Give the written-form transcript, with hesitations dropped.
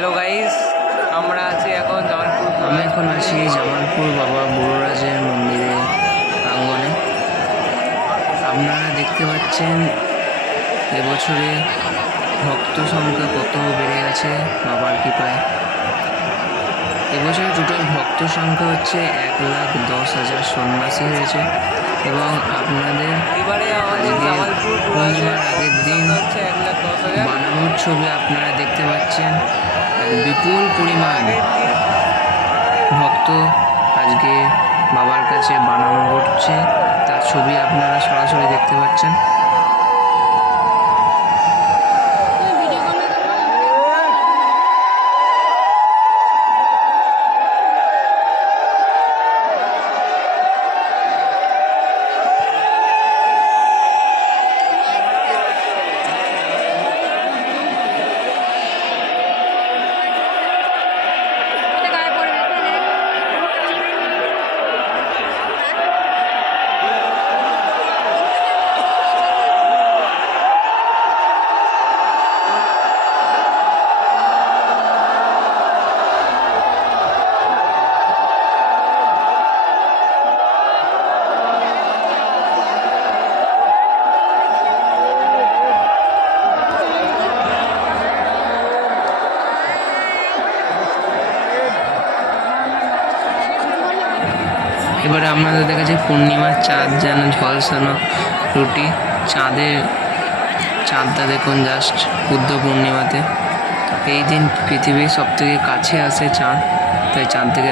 Hello guys, আমরা আছি এখন জামালপুর। আমি এখন আছি জামালপুর বাবা বুড়োরাজের মন্দিরে প্রাঙ্গণে। আপনারা দেখতে পাচ্ছেন এবছরে ভক্ত সংখ্যা কত বেড়ে গেছে বাবার কৃপায়। এবছরে টোটাল ভক্ত সংখ্যা হচ্ছে 1,10,000 সন্ন্যাসী হয়েছে। এবং আপনাদের এবারে আমাদের আজকে জামালপুর পূর্ণিমার আগের দিন হচ্ছে 1,10,000। বানানোর ছবি আপনারা দেখতে পাচ্ছেন। এক বিপুল পরিমাণ ভক্ত আজকে বাবার কাছে বানানো ঘটছে, তার ছবি আপনারা সরাসরি দেখতে পাচ্ছেন। এবারে আপনাদের দেখাচ্ছি পূর্ণিমার চাঁদ যেন ঝলসানো রুটি। চাঁদটা দেখুন জাস্ট বুদ্ধ পূর্ণিমাতে। এই দিন পৃথিবীর সব থেকে কাছে আসে চাঁদ, তাই চাঁদ থেকে